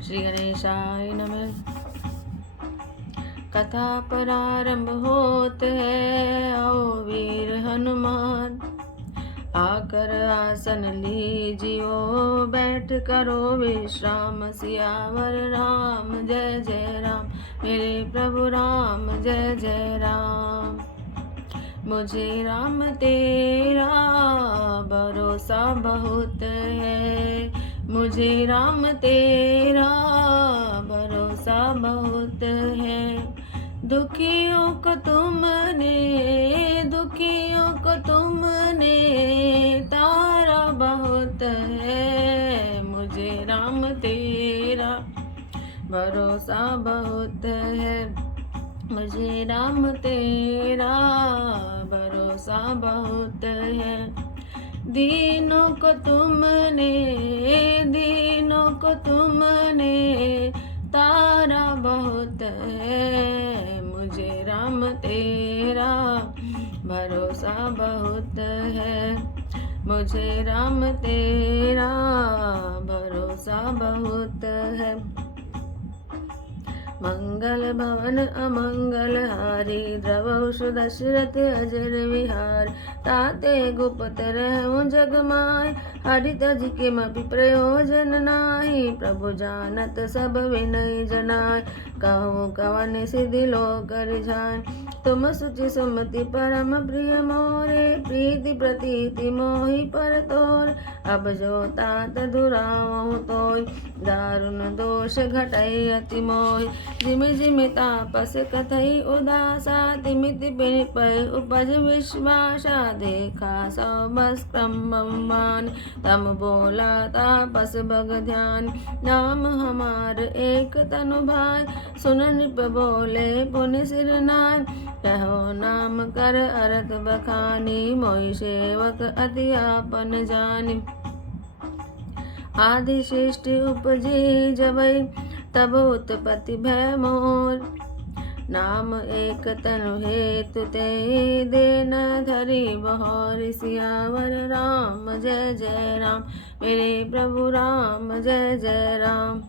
श्री गणेशाय नमः। कथा प्रारंभ होत है, आओ वीर हनुमान, आकर आसन लीजियो, बैठ करो विश्राम। सियावर राम जय जय राम, मेरे प्रभु राम जय जय राम। मुझे राम तेरा भरोसा बहुत है, मुझे राम तेरा भरोसा बहुत है। दुखियों को तुमने तारा बहुत है, मुझे राम तेरा भरोसा बहुत है, मुझे राम तेरा भरोसा बहुत है। दीनों को तुमने तारा बहुत है, मुझे राम तेरा भरोसा बहुत है, मुझे राम तेरा भरोसा बहुत है। मंगल भवन अमंगल हारी, द्रवहु दशरथ अजर विहार। ताते गुप्त रहु जग माय, हरि तज किमपि प्रयोजन नाहि। प्रभु जानत सब विनय जनाय, कहूँ कवन सिद्धि लो कर जाय। तुम सुचि सुमति परम प्रिय मोरे, प्रीति प्रतीति मोहि पर तोर। अब जो तात दुरावहु तोय, दारुण दोष घटई अति मोय। जिमि जिमि तापस कथई उदासा, तिमि तिमि पै उपज विश्वासा। देखा सब बस क्रमवान, तम बोला तापस भग ध्यान। नाम हमार एक तनु भाय, सुन नृप बोले पुनि सिर नाय। कहो नाम कर अरत बखानी, मोहि सेवक अति आपन जानि। आदि सृष्टि उपजी जबै, तब उत्पत्ति भय मोर। नाम एक तनु हेतु ते, देन धरि बहोर। सियावर राम जय जय राम, मेरे प्रभु राम जय जय राम।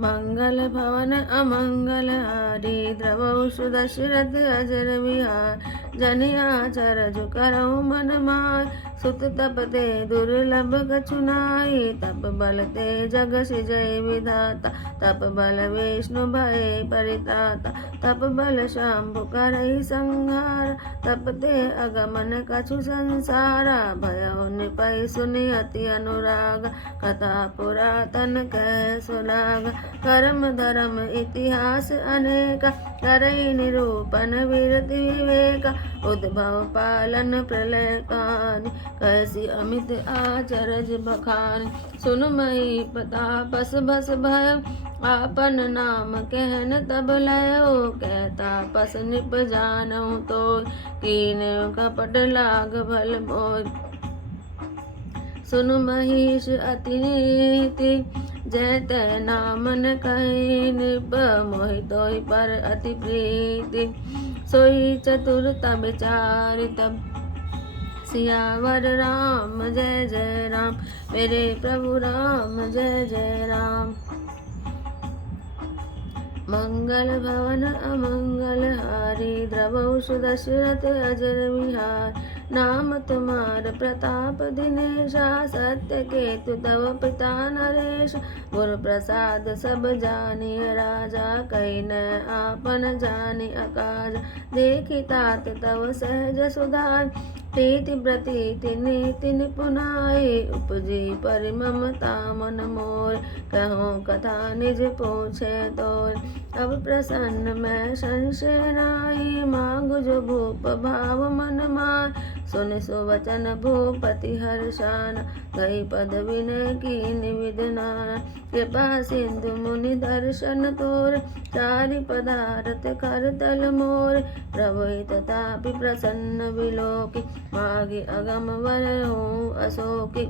मंगल भवन अमंगल हारी, द्रवहु दशरथ अजर विहार। जनिया चरजु करहु मन माय, सुत तप ते दुर्लभ कछु नाहि। तप बल ते जग सिजय विधाता, तप बल विष्णु भय परित्राता। तप बल शंभु करहि संहार, तप ते अगमन कछु संसारा। भयउ नृपै सुनि अति अनुराग, कथा पुरातन कह सुलाग। कर्म धर्म इतिहास अनेका, करई निरूपण वीरति विवेका। उद्भव पालन प्रलय कहानी, कैसी अमित आचरज बखान। सुन मही प्रतापस बस भय, आपन नाम कहन तब लयो। कहता पस निप जानहु तो, कीन्ह कपट लाग भल मोय। सुन महिष अति नीति, जय तै नाम न कहि। नृप मोहि तोहि पर अति प्रीति, सोई चतुरता विचारि तब। सियावर राम जय जय राम, मेरे प्रभु राम जय जय राम। मंगल भवन अमंगल हारी, द्रवहु दशरथ अजर विहार। नाम तुम्हार प्रताप दिनेशा, सत्य केतु तव पिता नरेश। गुर प्रसाद सब जानिय राजा, कही न आपन जानि अकाज। देखि तात तव सहज सुधार, प्रीति प्रतीति नीति निपुनाई। उपजी परि ममता मन मोर, कहूँ कथा निज पूछे तोर। अब प्रसन्न मैं संशय नाई, मांगु जो भूप भाव मन मार। सुन सुवचन भूपति हर्षान, गई पद विनय कीन्ह विधनाना। कृपा सिंधु मुनि दर्शन तोर, चारि पदारथ कर तल मोर। प्रभु तथापि प्रसन्न विलोकि, मागी अगम वरहु अशोकि।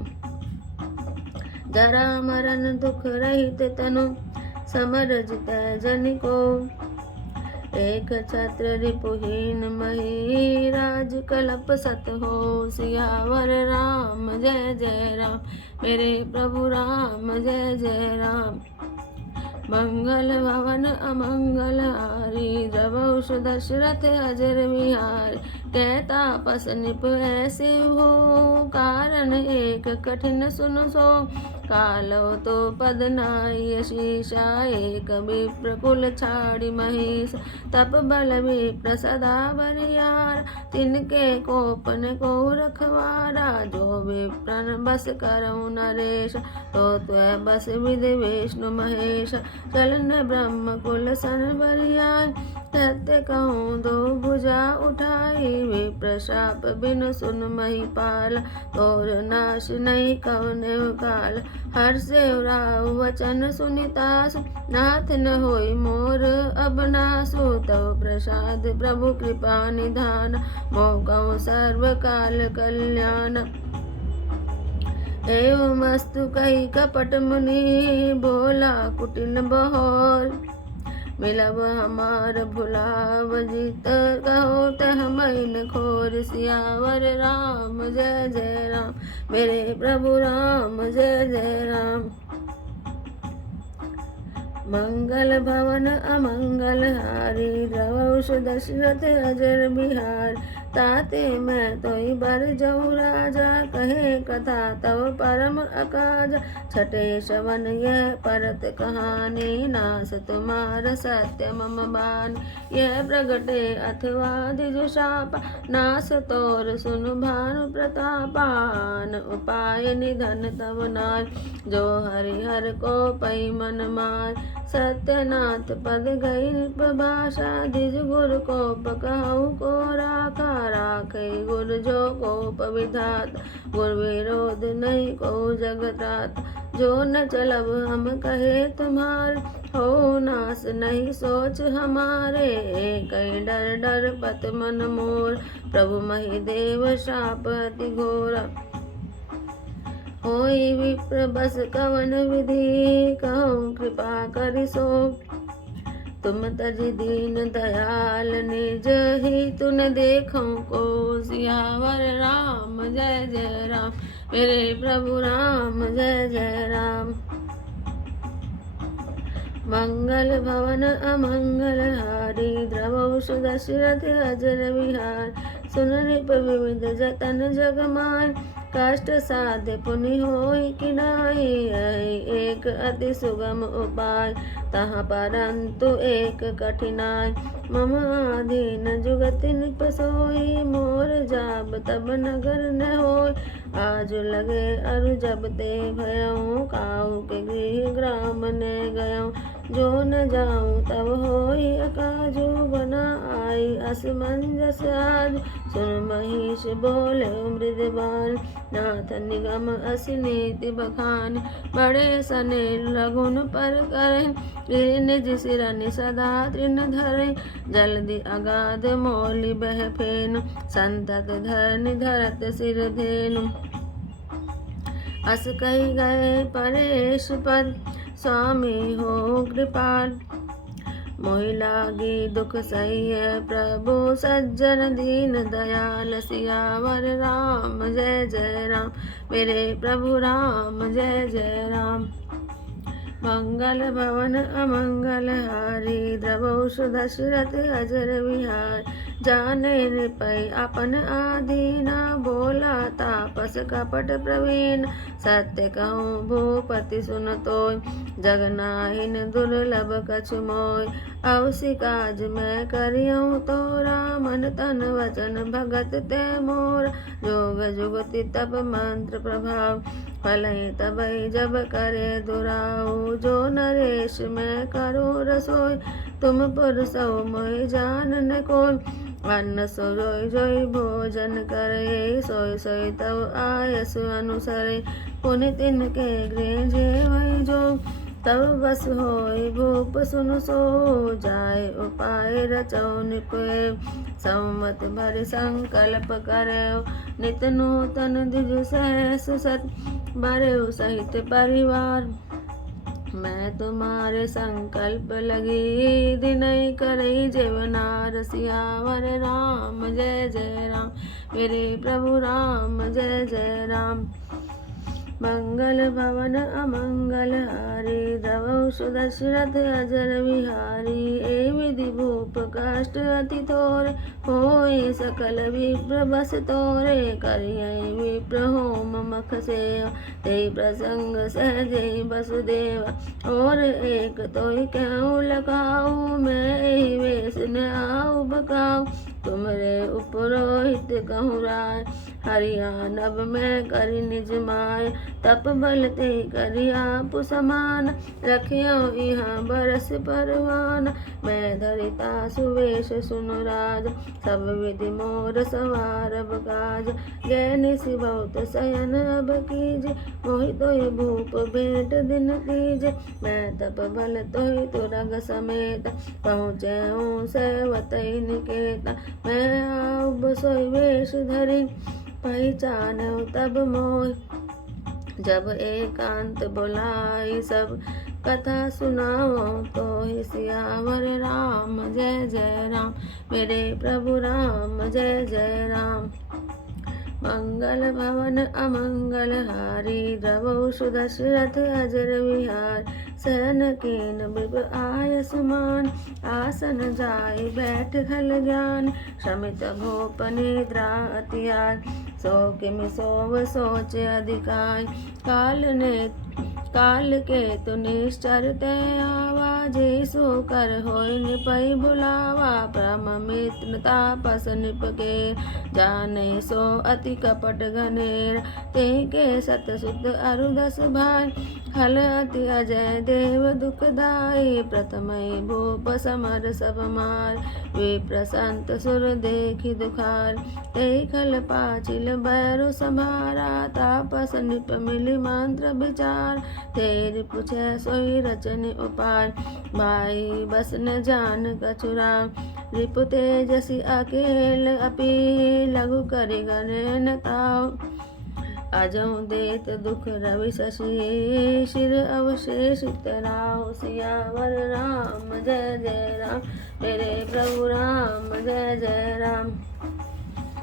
जरा मरण दुख रहित तनु, समर जितै जन को। एक छत्र रिपुहीन मही राज कलप सत हो। सियावर राम जय जय राम, मेरे प्रभु राम जय जय राम। मंगल भवन अमंगल हारी, द्रवहुष दशरथ अजर विहारी। कहता पस निप ऐसे हो, कारण एक कठिन सुन सो। कालो तो पद नाई शीशा, एक विप्र कुल छाड़ी महेश। तप बल विप्र सदा बरियार, तिनके कोपन को रखवारा। जो विप्रन बस करऊ नरेश, तो त्वै बस विधि विष्णु महेश। चलन ब्रह्म कुल सन बरियाय, सत्य कहूँ दो भुजा उठाई। विप्र शाप बिनु सुन महिपाल, और नाश नहीं कवने काल। हर्षे राव वचन सुनितासु, नाथ न होई मोर अब नासु। तव प्रसाद प्रभु कृपा निधान, मोकहु सर्व काल कल्याण। एवमस्तु कही कपट मुनि, बोला कुटिल बहोर। मिलब हमार भुलाव जित, कहो तह मैन खोर। सियावर राम जय जय राम, मेरे प्रभु राम जय जय राम। मंगल भवन अमंगल हारी, द्रवहुष दशरथ अजर बिहार। ताते मैं तोई बर जऊ राजा, कहे कथा तव परम अकाजा। छठे श्रवण यह परत कहानी, नास तुम्हार सत्य मम बानी। यह प्रगटे अथवा द्विज शापा, नास तोर सुन भानु प्रतापान। उपाय निधन तव नाय, जो हरिहर को पै मन माय। सत्यनाथ पद गई निपभाषा, द्विज गुर को कहु को राखा। राखे गुर जो कोप विधाता, गुर विरोध नहीं को जगतात। जो न चलब हम कहे तुम्हार, हो नास नहीं सोच हमारे। कई डर डर पत मन मोर, प्रभु मही देव शाप अति घोरा। होई विप्र बस कवन विधि, कहूँ कृपा करि सो। तुम तजि दीन दयाल, निज ही तुन देखूं को। सियावर राम जय जय राम, मेरे प्रभु राम जय जय राम। मंगल भवन अमंगल हारी, द्रवहुष दशरथ अजर विहार। सुन नृप विविध जतन जग माय, कष्ट साध्य पुनि होई किनाई। एक अति सुगम उपाय, तहाँ परंतु एक कठिनाई। मम आधीन जुगति निप सोई, मोर जाब तब नगर न होय। आज लगे अरु जब ते भयऊँ, काहू के गृह ग्राम ने गयऊँ। जो न जाऊँ तब होई अकाजू, बना आई असमंजस आज। सुन महिष बोले मृदबान, नाथ निगम असी नीति बखान। बड़े सने लघुन पर करें, निज सिरनि सदा तृण धरें। जल्दी अगाध मौलि बह फेन, संतत धरनि धरत सिर धेनु। अस कही गए परेश पद, स्वामी हो कृपाल। मोहि लागी दुख सह्य, प्रभु सज्जन दीन दयाल। सियावर राम जय जय राम, मेरे प्रभु राम जय जय राम। मंगल भवन अमंगल हारी, द्रवहुष दशरथ अजर विहार। जाने नृपै अपन आदीना, बोला तापस कपट प्रवीण। सत्य कहूँ भूपति सुन तोय, जगनाहिन दुर्लभ कछु मोय। अवसि काज मैं करियऊँ तोरा, मन तन वचन भगत ते मोर। जोग जुगति तप मंत्र प्रभाव, फलहि तबहि जब करे दुराऊ। जो नरेश मैं करो रसोई, तुम पुरसौ मोहि जान न कोय। अन्न सोई जोई भोजन करे, सोई सोई तव आयस अनुसरे। पुनि तिनके गृह जेवै जो, तब बस होई भूप सुन सो। जाय उपाय रचौ निपुय, संवत भरि संकल्प करौ। नित नूतन द्विज सहस सत, बरौ सहित परिवार। मैं तुम्हारे संकल्प लगी दिनई करई जीवनार सियावर राम जय जय राम मेरे प्रभु राम जय जय राम। मंगल भवन अमंगल हारी द्रवौ सुदशरथ अजर विहारी ए विधि भूप काष्ठ अति थोरे होई सकल विप्र बस तोरे करियै विप्र होम मख सेवा ते प्रसंग सहजे वसुदेव और एक तोहि कहूँ लखाऊ मैं एहि वेश न आऊ बकाऊ तुमरे उपरोहित कहूँ राय हरियाणव में करि निज माय तप बल ते करि आप समान रखियो यहाँ बरस परवान मैं धरिता सुवेश सुन राज सब विधि मोर सवारब काज जय निशि बहुत शयन अब कीजे मोहि तोहि भूप भेंट दिन तीजे मैं तप बल तोहि तुरग समेत पहुँचे सेवतई निकेता मैं आऊ बसोई वेश धरी पहचान तब मोहि जब एकांत बुलाई सब कथा सुनाओ तो सियावर राम जय जय राम मेरे प्रभु राम जय जय राम। मंगल भवन अमंगल हारी द्रवौ सुदशरथ अजर विहार सहन कीन बिब आयस मान आसन जाय बैठ खल ज्ञान शमित भूप निद्रा अतियार सो किमि सोव सोच अधिकाय काल के तु निश्चर ते आवाजे सो कर होय निपै बुलावा परम मित्र तापस निपके जाने सो अति कपट घनेर ते के सत सुत अरुदस भाई खल अति अजय देव दुखदाई प्रथमय भूप समर सब मार विप्र संत सुर देखि दुखार ते खल पाचिल बैरु संभारा तापस निप मिली मंत्र विचार तेरी पूछे सोई रचन उपाय भाई बस न जान कछुरा रिपु तेजसी अकेल अपी लघु करि गणन ताव अजौ देत दुख रवि शशि शिर अवशेषित राव सियावर राम जय जय राम मेरे प्रभु राम जय जय राम।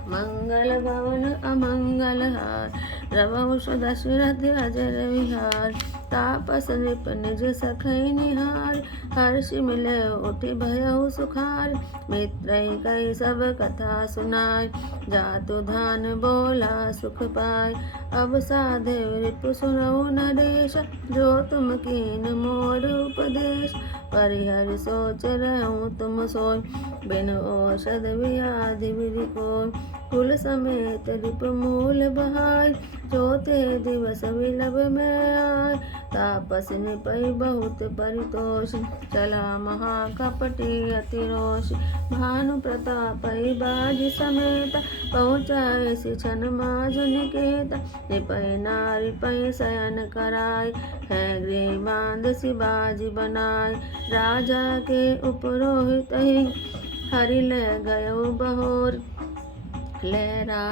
मंगल भवन अमंगल हार द्रवौ सुदशरथ अजर विहार तापस नृप निज सखै निहार हर्षि मिले उठि भयउ सुखार मित्रहि कहि सब कथा सुनाय जातु धान बोला सुख पाय अब साधे रिपु सुनौ नरेश जो तुम कीन मोर उपदेश परिहर सोच रहूं तुम सोय बिन औषध व्याधि विधि कोय कुल समेत रिप मूल बहाय चौथे दिवस विलभ में आय तापस निपै बहुत परितोष चला महाकपटी अति रोष भानु प्रतापै बाज समेत पहुँचाए सिछन माज निकेत निपै नारी पै शयन कराय है गृह बांध सिबाजी बनाय राजा के उपरोहित ही हरि ले गयो बहोर लहरा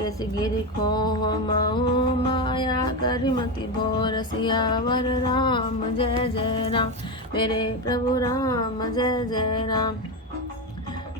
के गिरि खोह महो माया करिमति भोर सियावर राम जय जय राम मेरे प्रभु राम जय जय राम।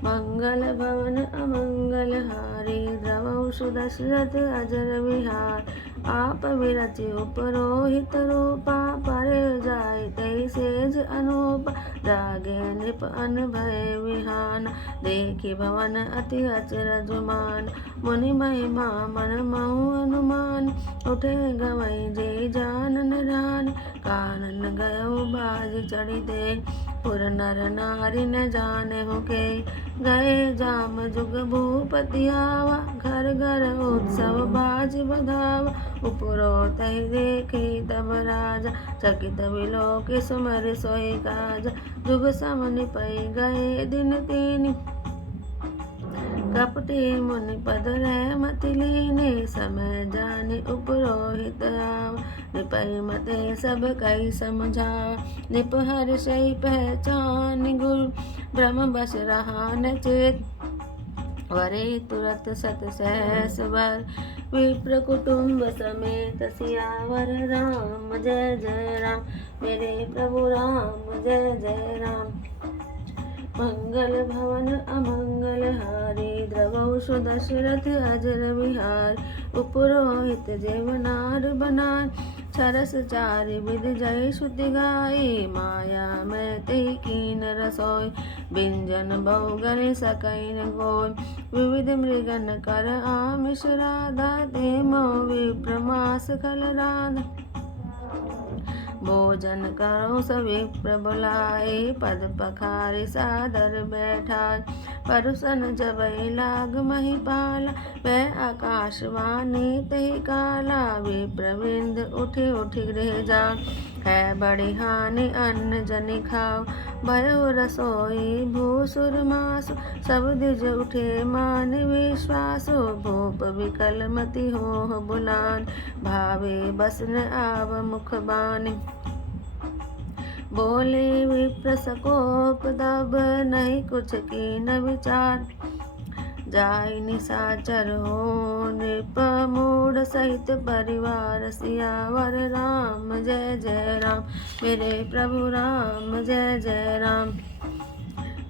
मंगल भवन अमंगल हारी द्रवौ सुदशरथ अजर विहार आप विरचि उपरोहित रूपा परे जाय तै सेज अनूप जागे नृप अन भय विहान देखि भवन अति अचरजुमान मुनि महिमा मन महु अनुमान उठे गवै जे जानन रान कानन गयो बाज चढ़ी दे पुर नर नारी न जाने के गए जाम जुग भूपति आवा घर घर उत्सव बाज बधावा उपरो तै देखे तब राजा चकित विलोक सुमर सोई काज जुग सम निपै गए दिन तीन कपटी मुनि पद रहमति लीने समय जाने उपरोहित आवा निपै मते सब कई समझावा निप हर सही पहचान गुरु ब्रह्म बस रहा न चेत वरे तुरत सत सहस वर विप्र कुटुंब समेत सियावर राम जय जय राम मेरे प्रभु राम जय जय राम। मंगल भवन अमंगल हारी द्रवौष दशरथ अजर विहार उपरोहित जेवनार बनार छरस चारि विध जय श्रुति गाई माया मैं ते कीन रसोई व्यंजन बहुगण सकैन गोय विविध मृगन कर आमिष राधा ते मो विप्रमास खल राधा भोजन करो सभी प्रबुलाए पद पखारी सादर बैठाए परुसन जब लाग महिपाला वह आकाशवाणी तही काला विप्रवृंद उठे उठ गृह जा है बड़ी हानि अन्न जनि खाओ भयो रसोई भूसुर मासु सब द्विज उठे मान विश्वासो भूप विकल मति हो बुलान भावे बस न आव मुख बानी बोले विप्र सकोप तब नहीं कुछ की न विचार जाय निशाचर हो नृप मूढ़ सहित परिवार सियावर राम जय जय राम मेरे प्रभु राम जय जय राम।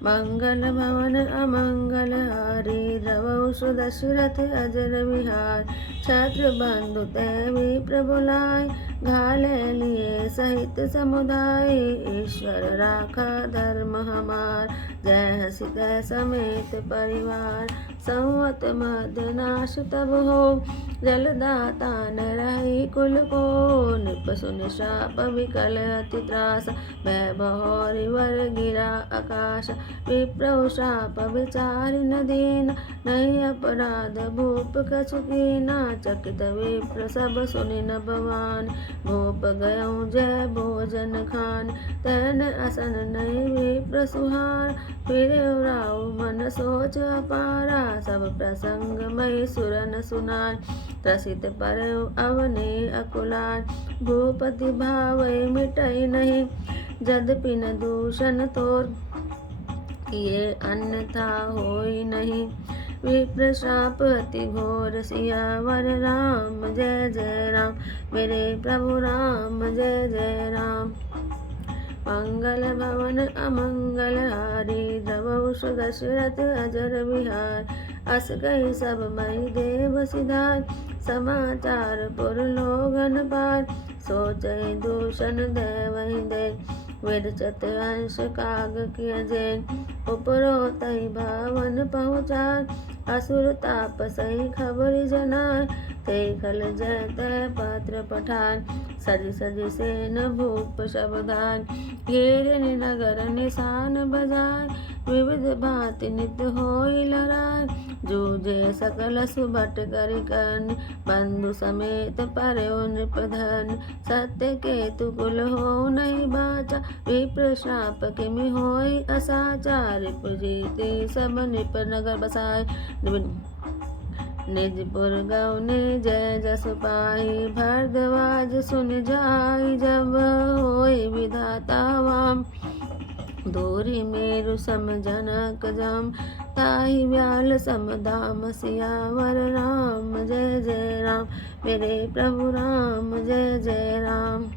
मंगल भवन अमंगल हारी द्रवौष दशरथ अजर विहार छत्र बंधु तय प्रभुलाय घाले लिए सहित समुदाय ईश्वर राखा धर्म हमार जय हसी तय समेत परिवार संवत मध्य नाश तब हो जलदाता न रही कुल को नृप सुन शाप विकल अति त्रास भय बहोरी वर गिरा आकाश विप्र शाप विचारि न दीन नहीं अपराध भूप कछुकीना चकित विप्र सब सुनि न भवान भूप गयऊँ जय भोजन खान तैन असन नहीं विप्र सुहार फिर राव मन सोच अपारा सब प्रसंग मई सुरन सुनार त्रसित पर अवनि अकुलार भूपति भावै मिटई नहीं यद्यपि न दूषण तोर किए अन्यथा होई नहीं विप्र शाप अति घोर सियावर राम जय जय राम मेरे प्रभु राम जय जय राम। मंगल भवन अमंगल हारी द्रवौष दशरथ अजर विहार अस गई सब मई देव सिधार समाचार पुर लोगन पार सोचै दूषण देवहि दे विरचत अंश काग किय जैन उपरो तई भावन पहुँचार असुर ताप सही खबर जनार ते खल जय तय पात्र पठान सज सज सेन भूप शबदान घेर नगर निशान बजाय विविध भांति नित्य होई लड़ाई जूझे सकल सुभट करि कर्ण बंधु समेत पर्यो नृपधन सत्य केतु कुल हो नहीं बाचा विप्र श्राप किमि होई असाचार रिपुजीते सब नृप नगर बसाय निजपुर गौने जय जस पाई भरद्वाज सुन जाई जब होई विधाता वाम दूरी मेरु सम जनक जम ताहि व्याल सम दाम सियावर राम जय जय राम मेरे प्रभु राम जय जय राम।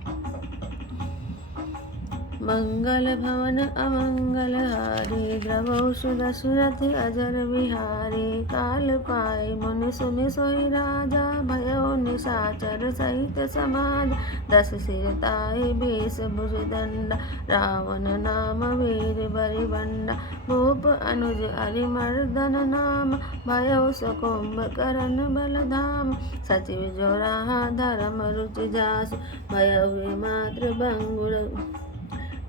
मंगल भवन अमंगल हारी द्रवौष दशरथ अजर विहारी काल पाई मुनि सुनि सोई राजा भयो निशाचर सहित समाज दस सिर ताई 20 भुज दंड रावण नाम वीर बरिबंडा भूप अनुज अरिमर्दन नाम भयो सुकुंभ करण बलधाम सचिव जो रहा धर्म रुचि जासु भयो मात्र बंगुर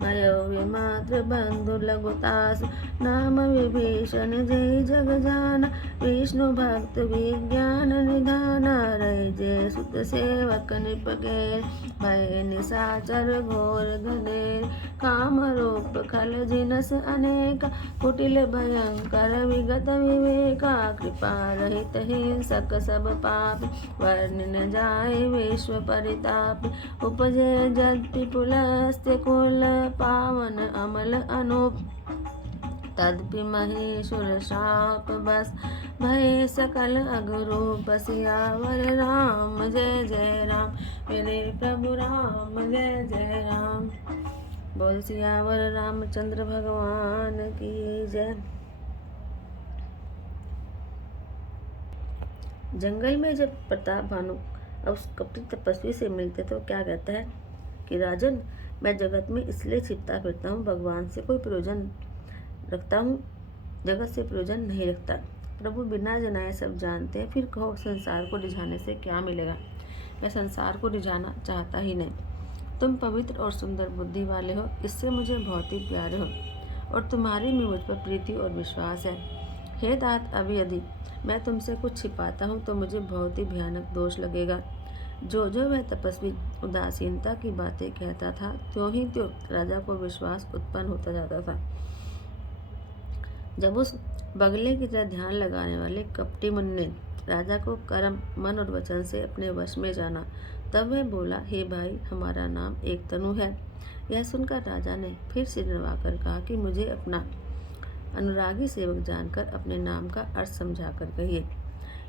भयो मात्र बंधु लघुतास नाम विभीषण जय जग जाना विष्णु भक्त विज्ञान निधान रय जय सुत सेवक निपगेर भय निशाचर घोर घनेर काम रूप खल जिनस अनेक कुटिल भयंकर विगत विवेका कृपा रहित हिंसक सब पाप वर्ण न जाय विश्व परिताप उपजे जद पुलस्त्य कुल पावन अमल अनूप तदपि महेश्वर शाप बस, भय सकल अगरूप। सियावर राम जय जय राम, मेरे प्रभु राम जय जय राम। बोल सियावर रामचंद्र भगवान की जय। जंगल में जब प्रताप भानु उस कपटी तपस्वी से मिलते तो क्या कहता है कि राजन, मैं जगत में इसलिए छिपता फिरता हूँ, भगवान से कोई प्रयोजन रखता हूँ, जगत से प्रयोजन नहीं रखता। प्रभु बिना जनाए सब जानते हैं, फिर कहो संसार को रिझाने से क्या मिलेगा। मैं संसार को रिझाना चाहता ही नहीं। तुम पवित्र और सुंदर बुद्धि वाले हो, इससे मुझे बहुत ही प्यारे हो, और तुम्हारी में मुझ पर प्रीति और विश्वास है। हे तात, अभी यदि मैं तुमसे कुछ छिपाता हूँ तो मुझे बहुत ही भयानक दोष लगेगा। जो जो वह तपस्वी उदासीनता की बातें कहता था, त्यों ही त्यों राजा को विश्वास उत्पन्न होता जाता था। जब उस बगले की तरह ध्यान लगाने वाले कपटी मुनि ने राजा को कर्म, मन और वचन से अपने वश में जाना, तब वह बोला, हे भाई, हमारा नाम एक तनु है। यह सुनकर राजा ने फिर सिर नवाकर कहा कि मुझे अपना अनुरागी सेवक जानकर अपने नाम का अर्थ समझाकर कहिए।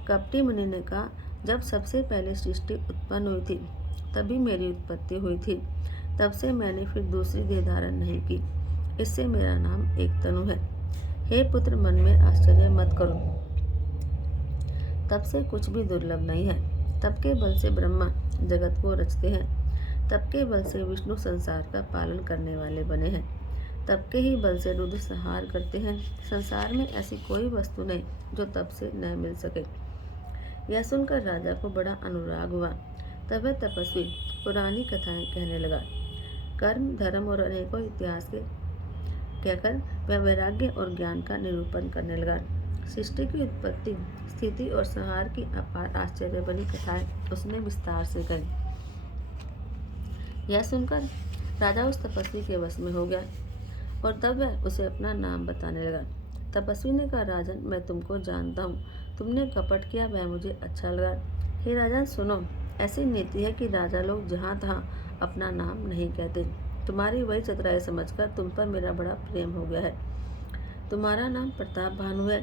कपटी मुनि ने कहा, जब सबसे पहले सृष्टि उत्पन्न हुई थी तभी मेरी उत्पत्ति हुई थी, तब से मैंने फिर दूसरी देह धारण नहीं की, इससे मेरा नाम एक तनु है। हे पुत्र, मन में आश्चर्य मत करो, तब से कुछ भी दुर्लभ नहीं है। तब के बल से ब्रह्मा जगत को रचते हैं, तब के बल से विष्णु संसार का पालन करने वाले बने हैं, तब के ही बल से रुद्र संहार करते हैं। संसार में ऐसी कोई वस्तु नहीं जो तब से न मिल सके। यह सुनकर राजा को बड़ा अनुराग हुआ। तब वह तपस्वी पुरानी कथाएं कहने लगा। कर्म, धर्म और अनेकों इतिहास के कहकर वह वैराग्य और ज्ञान का निरूपण करने लगा। सृष्टि की उत्पत्ति, स्थिति और संहार की अपार आश्चर्य बनी कथाएं उसने विस्तार से कही। यह सुनकर राजा उस तपस्वी के वश में हो गया और तब वह उसे अपना नाम बताने लगा। तपस्वी ने कहा, राजन, मैं तुमको जानता हूँ, तुमने कपट किया, वह मुझे अच्छा लगा। हे राजन, सुनो, ऐसी नीति है कि राजा लोग जहाँ तहाँ अपना नाम नहीं कहते। तुम्हारी वही चतुराई समझकर तुम पर मेरा बड़ा प्रेम हो गया है। तुम्हारा नाम प्रताप भानु है।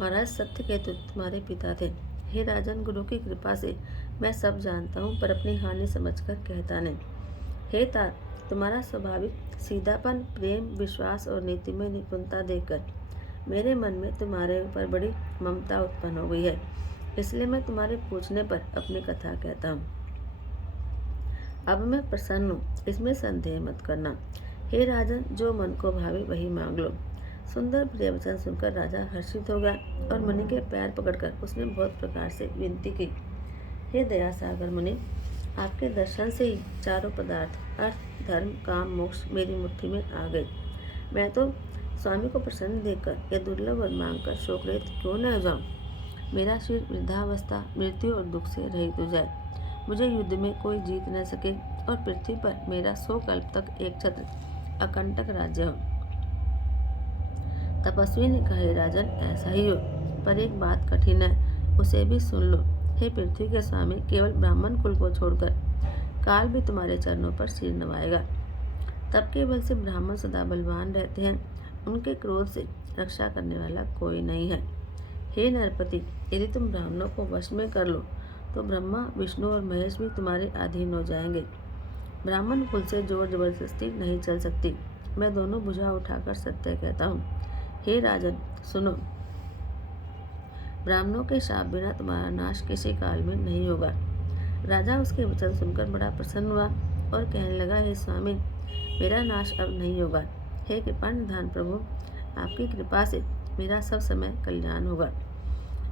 महाराज सत्यकेतु तुम्हारे पिता थे। हे राजन, गुरु की कृपा से मैं सब जानता हूँ, पर अपनी हानि समझकर कहता नहीं। हे तात, तुम्हारा स्वाभाविक सीधापन, प्रेम, विश्वास और नीति में निपुणता देखकर मेरे मन में तुम्हारे ऊपर बड़ी ममता उत्पन्न हो गई है, इसलिए मैं तुम्हारे पूछने पर अपनी कथा कहता हूँ। अब मैं प्रसन्न हूँ, इसमें संदेह मत करना। हे राजन, जो मन को भावे वही मांग लो। सुंदर प्रिय वचन सुनकर राजा हर्षित हो गया और मुनि के पैर पकड़कर उसने बहुत प्रकार से विनती की। हे दया सागर मुनि, आपके दर्शन से ही चारों पदार्थ, अर्थ, धर्म, काम, मोक्ष मेरी मुट्ठी में आ गए। मैं तो स्वामी को प्रसन्न देखकर यह दुर्लभ वर मांगकर शोकरहित क्यों न हो जाऊं। मेरा शरीर वृद्धावस्था, मृत्यु और दुख से रहित हो जाए, मुझे युद्ध में कोई जीत न सके और पृथ्वी पर मेरा 100 कल्प तक एक छत्र अकंटक राज्य हो। तपस्वी ने कहा, राजन, ऐसा ही हो, पर एक बात कठिन है, उसे भी सुन लो। हे पृथ्वी के स्वामी, केवल ब्राह्मण कुल को छोड़कर काल भी तुम्हारे चरणों पर सिर नवाएगा। तब के बल से ब्राह्मण सदा बलवान रहते हैं, उनके क्रोध से रक्षा करने वाला कोई नहीं है। हे नरपति, यदि तुम ब्राह्मणों को वश में कर लो तो ब्रह्मा, विष्णु और महेश भी तुम्हारे अधीन हो जाएंगे। ब्राह्मण कुल से जोर जबरदस्ती नहीं चल सकती। मैं दोनों भुजा उठाकर सत्य कहता हूँ। हे राजन, सुनो, ब्राह्मणों के शाप बिना तुम्हारा नाश किसी काल में नहीं होगा। राजा उसके वचन सुनकर बड़ा प्रसन्न हुआ और कहने लगा, हे स्वामी, मेरा नाश अब नहीं होगा। हे कृपानिधान प्रभु, आपकी कृपा से मेरा सब समय कल्याण होगा।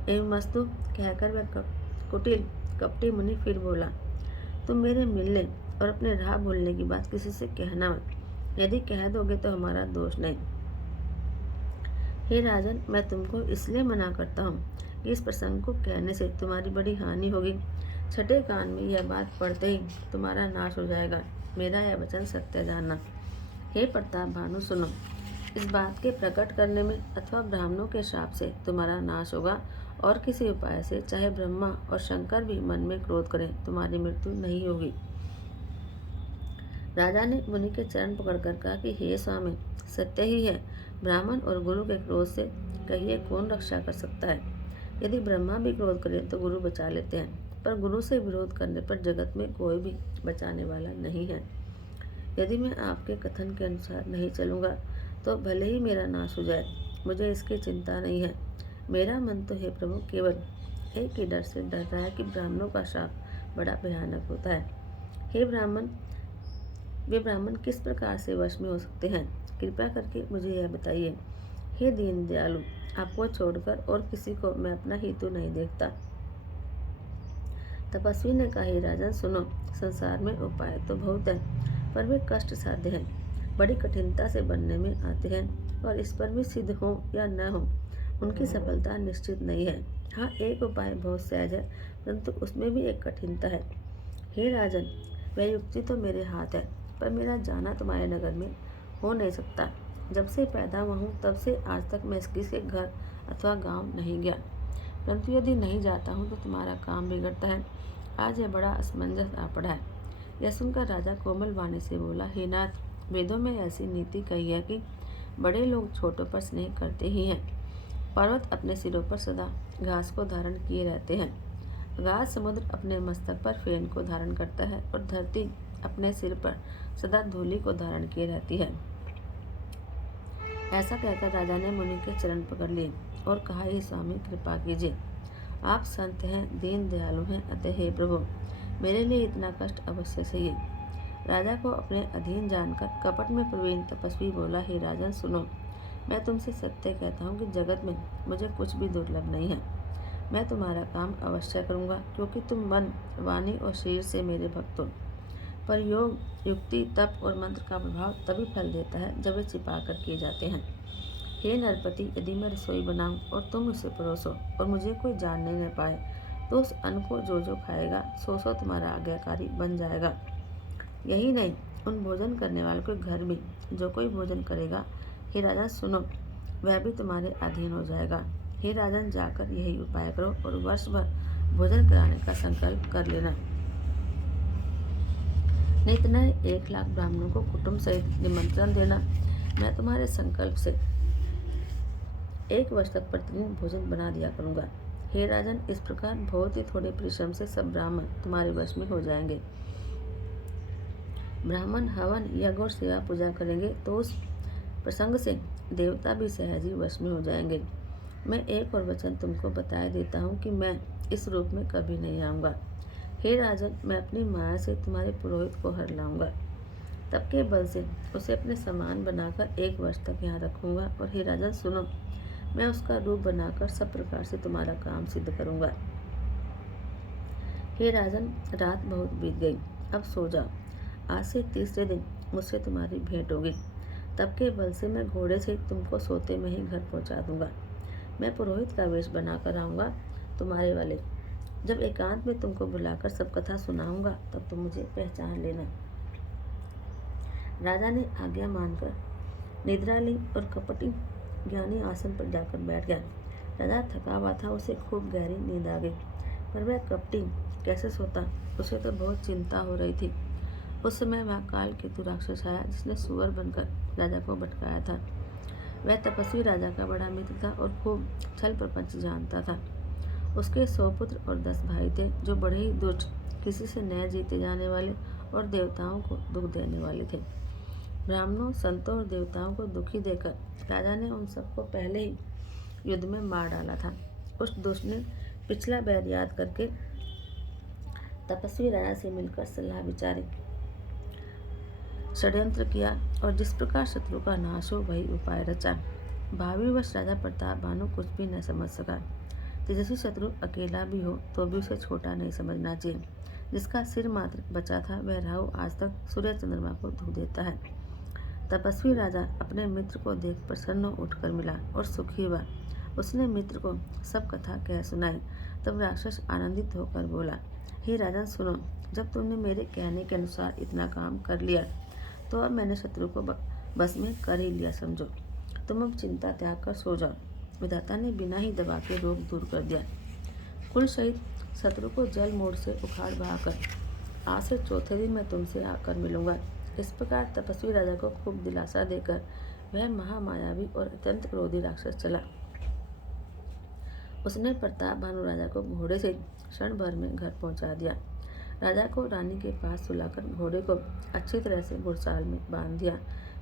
एवं मस्तु कहकर वह कुटिल कपटी मुनि फिर बोला, तुम मेरे मिलने और अपने राह भूलने की बात किसी से कहना मत। यदि कह दोगे तो हमारा दोष नहीं। हे राजन, मैं तुमको इसलिए मना करता हूँ कि इस प्रसंग को कहने से तुम्हारी बड़ी हानि होगी। छठे कान में यह बात पढ़ते ही तुम्हारा नाश हो जाएगा। मेरा यह वचन सत्य जानना। हे प्रताप भानु, सुनो, इस बात के प्रकट करने में अथवा ब्राह्मणों के शाप से तुम्हारा नाश होगा और किसी उपाय से चाहे ब्रह्मा और शंकर भी मन में क्रोध करें, तुम्हारी मृत्यु नहीं होगी। राजा ने मुनि के चरण पकड़कर कहा कि हे स्वामी, सत्य ही है, ब्राह्मण और गुरु के क्रोध से कहिए कौन रक्षा कर सकता है। यदि ब्रह्मा भी क्रोध करें तो गुरु बचा लेते हैं, पर गुरु से विरोध करने पर जगत में कोई भी बचाने वाला नहीं है। यदि मैं आपके कथन के अनुसार नहीं चलूँगा तो भले ही मेरा नाश हो जाए, मुझे इसकी चिंता नहीं है। मेरा मन तो हे प्रभु केवल एक ही डर से डर रहा है कि ब्राह्मणों का श्राप बड़ा भयानक होता है। हे ब्राह्मण, वे ब्राह्मण किस प्रकार से वश में हो सकते हैं, कृपया करके मुझे यह बताइए। हे दीन दयालु, आपको छोड़कर और किसी को मैं अपना हितु नहीं देखता। तपस्वी ने कहा, हे राजन सुनो, संसार में उपाय तो बहुत है, पर वे कष्ट साध्य हैं, बड़ी कठिनता से बनने में आते हैं, और इस पर भी सिद्ध हो या न हो उनकी सफलता निश्चित नहीं है। हाँ, एक उपाय बहुत सहज है, परंतु उसमें भी एक कठिनता है। हे राजन, वह युक्ति तो मेरे हाथ है, पर मेरा जाना तुम्हारे नगर में हो नहीं सकता। जब से पैदा हुआ हूँ तब से आज तक मैं किसी घर अथवा गांव नहीं गया, परंतु यदि नहीं जाता हूँ तो तुम्हारा काम बिगड़ता है। आज यह बड़ा असमंजस आ पड़ा है। यह सुनकर राजा कोमल वाणी से बोला, हे नाथ, वेदों में ऐसी नीति कही है कि बड़े लोग छोटों पर स्नेह करते ही हैं। पर्वत अपने सिरों पर सदा घास को धारण किए रहते हैं, अगाध समुद्र अपने मस्तक पर फेन को धारण करता है, और धरती अपने सिर पर सदा धूलि को धारण किए रहती है। ऐसा कहकर राजा ने मुनि के चरण पकड़ लिए और कहा, हे स्वामी, कृपा कीजिए, आप संत हैं, दीन दयालु हैं, अतः हे प्रभु, मेरे लिए इतना कष्ट अवश्य सहिए। राजा को अपने अधीन जानकर कपट में प्रवीण तपस्वी बोला, हे राजन सुनो, मैं तुमसे सत्य कहता हूँ कि जगत में मुझे कुछ भी दुर्लभ नहीं है। मैं तुम्हारा काम अवश्य करूँगा, क्योंकि तुम मन, वाणी और शरीर से मेरे भक्त हो। पर योग, युक्ति, तप और मंत्र का प्रभाव तभी फल देता है जब वे छिपा कर किए जाते हैं। हे नरपति, यदि मैं रसोई बनाऊं और तुम उसे परोसो और मुझे कोई जानने न पाए, तो उस अन्न को जो जो खाएगा सो तुम्हारा आज्ञाकारी बन जाएगा। यही नहीं, उन भोजन करने वालों के घर भी जो कोई भोजन करेगा, हे राजन सुनो, वह भी तुम्हारे अधीन हो जाएगा। हे राजन, जाकर यही उपाय करो और वर्ष भर भोजन कराने का संकल्प कर लेना। नहीं तो न 1,00,000 ब्राह्मणों को कुटुंब सहित निमंत्रण देना। मैं तुम्हारे संकल्प से 1 वर्ष तक प्रतिदिन भोजन बना दिया करूँगा। हे राजन, इस प्रकार बहुत ही थोड़े परिश्रम से सब ब्राह्मण तुम्हारे वश में हो जाएंगे। ब्राह्मण हवन, यज्ञ और सेवा पूजा करेंगे तो उस प्रसंग से देवता भी सहज ही वश में हो जाएंगे। मैं एक और वचन तुमको बताए देता हूँ कि मैं इस रूप में कभी नहीं आऊँगा। हे राजन, मैं अपनी माया से तुम्हारे पुरोहित को हर लाऊंगा, तब के बल से उसे अपने समान बनाकर 1 वर्ष तक यहाँ रखूँगा। और हे राजन सुनो, मैं उसका रूप बनाकर सब प्रकार से तुम्हारा काम सिद्ध करूँगा। हे राजन, रात बहुत बीत गई, अब सो जाओ। आज से तीसरे दिन मुझसे तुम्हारी भेंट होगी, तब के बल से मैं घोड़े से तुमको सोते में ही घर पहुँचा दूंगा। मैं पुरोहित का वेश बनाकर आऊँगा तुम्हारे वाले। जब एकांत में तुमको बुलाकर सब कथा सुनाऊंगा तब तुम मुझे पहचान लेना। राजा ने आज्ञा मानकर निद्रा ली और कपटी ज्ञानी आसन पर जाकर बैठ गया। राजा थका हुआ था, उसे खूब गहरी नींद आ गई, पर वह कपटी कैसे सोता, उसे तो बहुत चिंता हो रही थी। उस समय वहाँ काल केतु राक्षस आया, जिसने सुअर बनकर राजा को भटकाया था। वह तपस्वी राजा का बड़ा मित्र था और खूब छल प्रपंच जानता था। उसके 100 पुत्र और 10 भाई थे, जो बड़े ही दुष्ट, किसी से न जीते जाने वाले और देवताओं को दुख देने वाले थे। ब्राह्मणों, संतों और देवताओं को दुखी देकर राजा ने उन सबको पहले ही युद्ध में मार डाला था। उस दुष्ट ने पिछला बैर याद करके तपस्वी राजा से मिलकर सलाह विचारी, षड्यंत्र किया और जिस प्रकार शत्रु का नाश हो वही उपाय रचा। भावी वर्ष राजा प्रताप भानु कुछ भी न समझ सका। तेजस्वी शत्रु अकेला भी हो तो भी उसे छोटा नहीं समझना चाहिए। जिसका सिर मात्र बचा था वह राहु आज तक सूर्य चंद्रमा को धो देता है। तपस्वी राजा अपने मित्र को देख प्रसन्न उठकर मिला और सुखी हुआ। उसने मित्र को सब कथा कह सुनाई। तब राक्षस आनंदित होकर बोला, हे राजन सुनो, जब तुमने मेरे कहने के अनुसार इतना काम कर लिया तो अब मैंने शत्रु को बस में कर ही लिया समझो। तुम अब चिंता त्याग कर सो जाओ। विधाता ने बिना ही दबा के रोग दूर कर दिया। कुल सहित शत्रु को जल मोड़ से उखाड़ बहाकर आज से चौथे दिन मैं तुमसे आकर मिलूंगा। इस प्रकार तपस्वी राजा को खूब दिलासा देकर वह महामायावी और अत्यंत क्रोधी राक्षस चला। उसने प्रताप भानु राजा को घोड़े से क्षण भर में घर पहुंचा दिया। राजा को रानी के पास सुलाकर घोड़े को अच्छी तरह से घुड़साल में बांध दिया।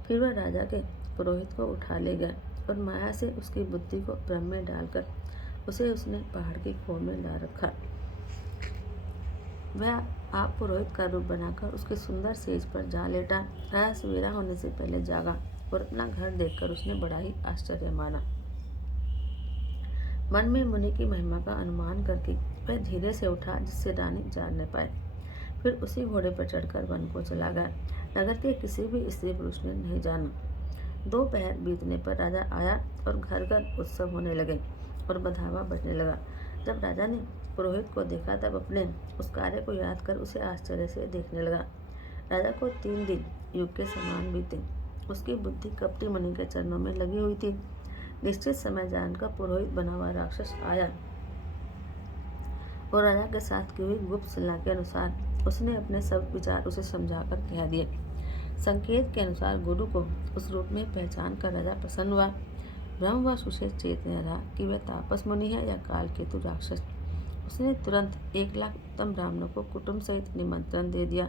फिर वह राजा के पुरोहित को उठा ले गया और माया से उसकी बुद्धि को भ्रम में डालकर उसे उसने पहाड़ की खोह में ला रखा। वह आप पुरोहित का रूप बनाकर उसके सुंदर सेज पर जा लेटा। राजा सवेरा होने से पहले जागा और अपना घर देखकर उसने बड़ा ही आश्चर्य माना। मन में मुनि की महिमा का अनुमान करके वह धीरे से उठा जिससे रानी जान न पाए। फिर उसी घोड़े पर चढ़कर वन को चला गया। नगर के किसी भी स्त्री पुरुष ने नहीं जाना। दोपहर बीतने पर राजा आया और घर घर उत्सव होने लगे और बधावा बजने लगा। जब राजा ने पुरोहित को देखा तब अपने उस कार्य को याद कर उसे आश्चर्य से देखने लगा। राजा को 3 दिन युग के समान बीते। उसकी बुद्धि कपटी मुनि के चरणों में लगी हुई थी। निश्चित समय जानकर पुरोहित बना हुआ राक्षस आया और राजा के साथ की हुई गुप्त सलाह के अनुसार उसने अपने सब विचार उसे समझाकर कह दिए। संकेत के अनुसार गुरु को उस रूप में पहचान कर राजा प्रसन्न हुआ। ब्रह्मवश उसे चेत न रहा कि वह तापस मुनि है या कालकेतु राक्षस। उसने तुरंत 1 लाख उत्तम ब्राह्मणों को कुटुंब सहित निमंत्रण दे दिया।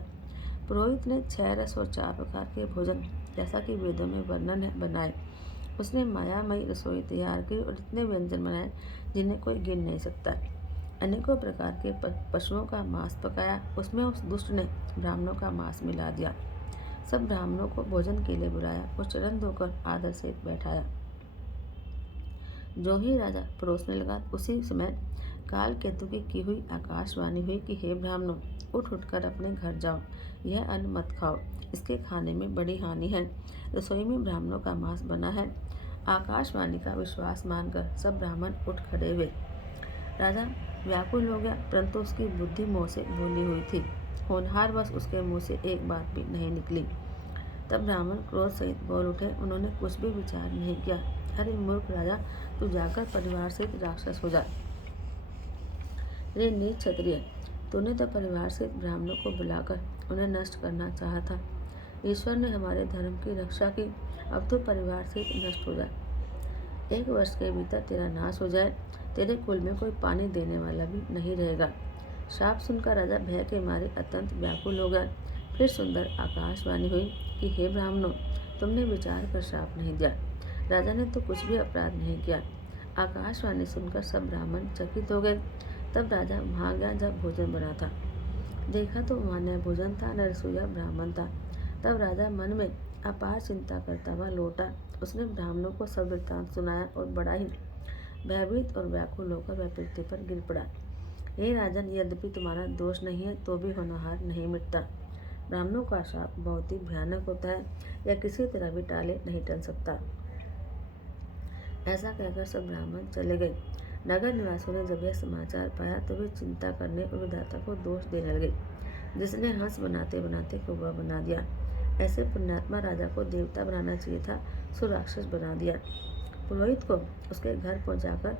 पुरोहित ने 6 रस और 4 प्रकार के भोजन जैसा कि वेदों में वर्णन है बनाए। उसने मायामयी रसोई तैयार की और इतने व्यंजन बनाए जिन्हें कोई गिन नहीं सकता। अनेकों प्रकार के पशुओं का मांस पकाया। उसमें उस दुष्ट ने ब्राह्मणों का मांस मिला दिया। सब ब्राह्मणों को भोजन के लिए बुलाया और चरण धोकर आदर से बैठाया। जो ही राजा परोसने लगा उसी समय काल केतु की हुई आकाशवाणी हुई कि हे ब्राह्मणों, उठ उठकर अपने घर जाओ। यह अन्न मत खाओ, इसके खाने में बड़ी हानि है। रसोई में ब्राह्मणों का मांस बना है। आकाशवाणी का विश्वास मानकर सब ब्राह्मण उठ खड़े हुए। राजा व्याकुल हो गया, परंतु उसकी बुद्धि मोह से भूली हुई थी। होनहार बस उसके मुंह से एक बात भी नहीं निकली। तब ब्राह्मण क्रोध सहित बोल उठे। उन्होंने कुछ भी विचार नहीं किया। अरे मूर्ख राजा, तू जाकर परिवार सहित राक्षस हो जा। रे नीच क्षत्रिय, तूने तो परिवार सहित ब्राह्मणों को बुलाकर उन्हें नष्ट करना चाहा था। ईश्वर ने हमारे धर्म की रक्षा की, अब तो परिवार सहित नष्ट हो जाए। 1 वर्ष के भीतर तेरा नाश हो जाए। तेरे कुल में कोई पानी देने वाला भी नहीं रहेगा। शाप सुनकर राजा भय के मारे अत्यंत व्याकुल हो गया। फिर सुंदर आकाशवाणी हुई कि हे ब्राह्मणों, तुमने विचार कर शाप नहीं दिया। राजा ने तो कुछ भी अपराध नहीं किया। आकाशवाणी सुनकर सब ब्राह्मण चकित हो गए। तब राजा वहाँ गया जब भोजन बना था। देखा तो वहाँ न भोजन था न रसोईया ब्राह्मण था। तब राजा मन में अपार चिंता करता हुआ लौटा। उसने ब्राह्मणों को सब वृत्तांत सुनाया और बड़ा ही भयभीत और व्याकुल होकर वह पृथ्वी पर गिर पड़ा। हे राजन, यद्यपि तुम्हारा दोष नहीं है तो भी होनहार नहीं मिटता। ब्राह्मणों का शाप बहुत ही भयानक होता है, या किसी तरह भी टाले नहीं टल सकता। ऐसा कहकर सब ब्राह्मण चले गए। नगर निवासियों ने जब यह समाचार पाया तो वे चिंता करने और विधाता को दोष देने लगे, जिसने हंस बनाते बनाते कौवा बना दिया। ऐसे पुण्यात्मा राजा को देवता बनाना चाहिए था, सो राक्षस बना दिया। पुरोहित को उसके घर पहुंचाकर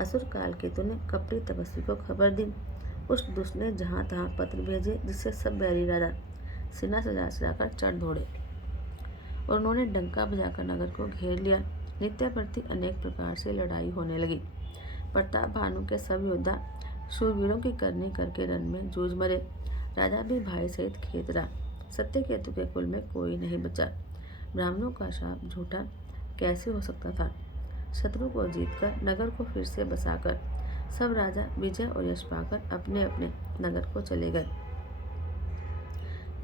असुर काल केतु ने कपटी तपस्वी को खबर दी। उस दुष्ट ने जहाँ तहाँ पत्र भेजे, जिससे सब बैरी राजा सीना सजाकर चढ़ दौड़े और उन्होंने डंका बजाकर नगर को घेर लिया। नित्य प्रति अनेक प्रकार से लड़ाई होने लगी। प्रताप भानु के सब योद्धा शूरवीरों की करनी करके रण में जूझ मरे। राजा भी भाई सहित खेत रहा। सत्य केतु के कुल में कोई नहीं बचा। ब्राह्मणों का शाप झूठा कैसे हो सकता था। शत्रु को जीतकर नगर को फिर से बसाकर सब राजा विजय और यश पाकर अपने अपने नगर को चले गए।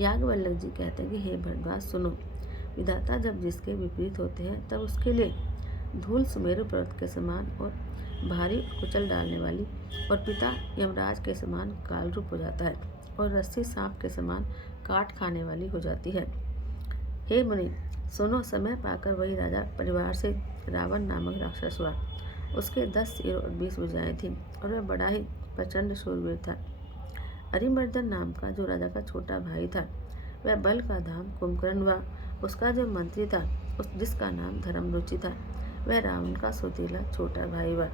याज्ञवल्क्य जी कहते हैं कि हे भरद्वाज, सुनो, विधाता जब जिसके विपरीत होते हैं तब उसके लिए धूल सुमेरु पर्वत के समान और भारी कुचल डालने वाली, और पिता यमराज के समान काल रूप हो जाता है और रस्सी सांप के समान काट खाने वाली हो जाती है। हे मुनि, सुनो, समय पाकर वही राजा परिवार से रावण नामक राक्षस हुआ। उसके 10 सिर और 20 भुजाएं थीं और वह बड़ा ही प्रचंड शूरवीर था। अरिमर्दन नाम का जो राजा का छोटा भाई था, वह बल का धाम कुंभकर्ण हुआ। उसका जो मंत्री था, जिसका नाम धर्मरुचि था, वह रावण का सौतेला छोटा भाई हुआ।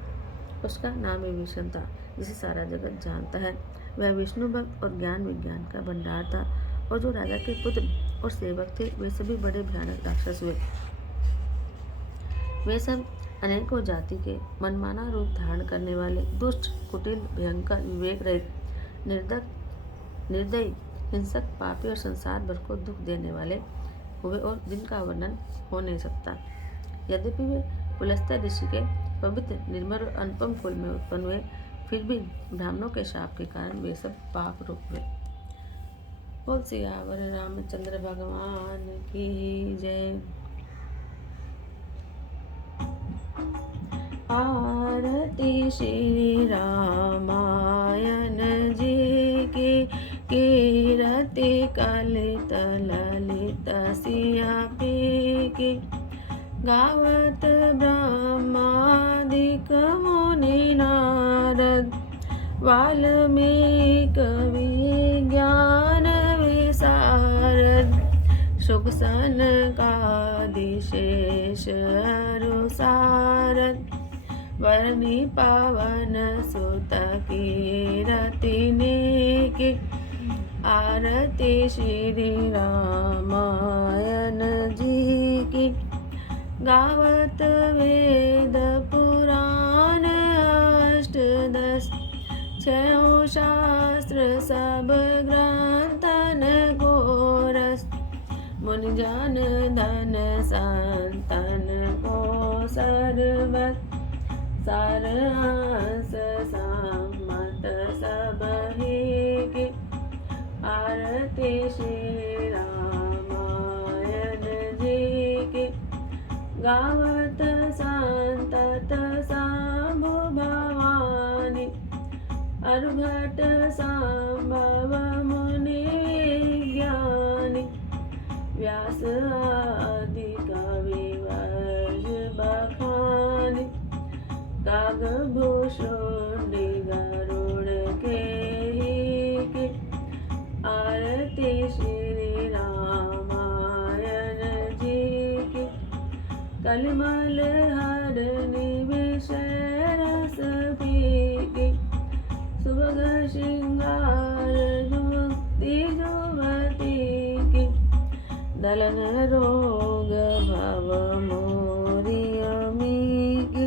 उसका नाम विभीषण था, जिसे सारा जगत जानता है। वह विष्णु भक्त और ज्ञान विज्ञान का भंडार था। और जो राजा के पुत्र और सेवक थे, वे सभी बड़े भयानक राक्षस हुए। वे सब अनेकों जाति के मनमाना रूप धारण करने वाले दुष्ट, कुटिल, भयंकर, विवेक रहित, निर्दयी, हिंसक, पापी और संसार भर को दुख देने वाले हुए और जिनका वर्णन हो नहीं सकता। यद्यपि वे पुलस्त्य ऋषि के पवित्र, निर्मल और अनुपम कुल में उत्पन्न हुए, फिर भी ब्राह्मणों के शाप के कारण वे सब पाप रूप हुए। बोल सियावर रामचंद्र भगवान की जय। आरती श्री रामायण जी की, कीरति कलित ललित सिया पी की। गावत ब्रह्मादिक मुनि नारद, वाल्मीकि विज्ञान विशारद। शुक सनकादि शेष अरु सारद, वर्णि पवन सुत कीरति की। आरती श्री रामायण जी की। गावत वेद पुराण अष्टदश, छयों शास्त्र सब ग्रंथन को रस। मुनि जन धन संतन को सर्वत, सार हंस सम्मत सब ही की। आरती श्री रामायण जी की। गावत संतत शंभु भवानी, अर्घट संभव मुनि ज्ञानी। व्यास आदि कवि वर्ज बखानी, कागभूषुंडी गरुड़ के ही। आरती श्री रामायण जी की। कलिमल हरनि विषय रस पीकी। सुभग श्रृंगार युक्ति जुवती की। दलन रोग भव मोरी अमी की।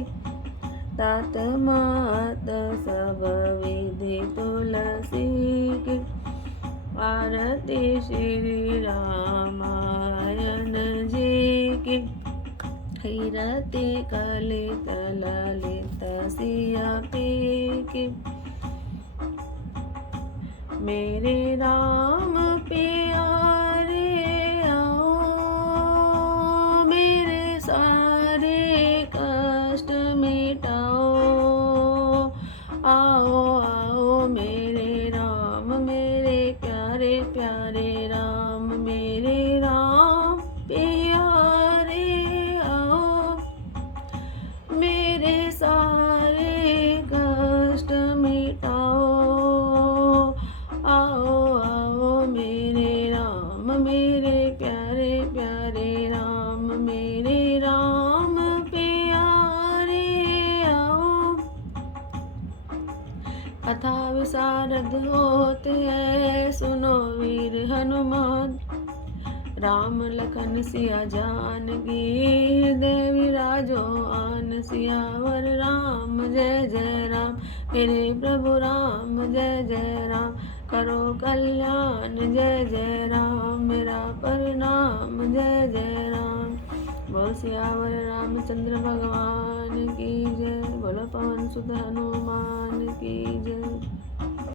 तात मात सब विधि तुलसी की। आरती श्री रामायण जी की। कीरति कलित ललित सिया पी की। मेरे राम प्यारे आओ, मेरे सारे कष्ट मिटाओ। आओ आओ मेरे राम, मेरे प्यारे प्यारे राम। मेरे राम प्यारे आओ, मेरे सारे कष्ट मिटाओ। आओ आओ मेरे राम, मेरे प्यारे प्यारे राम। मेरे राम प्यारे आओ। कथा विशारद होते हैं, सुनो वीर हनुमान। राम लखन सिया जानकी, देवी राजो आन। सियावर राम जय जय राम, मेरे प्रभु राम जय जय राम। करो कल्याण जय जय राम, मेरा प्रणाम जय जय राम। बोल सियावर रामचंद्र भगवान की जय। बोलो पवन सुत हनुमान की जय।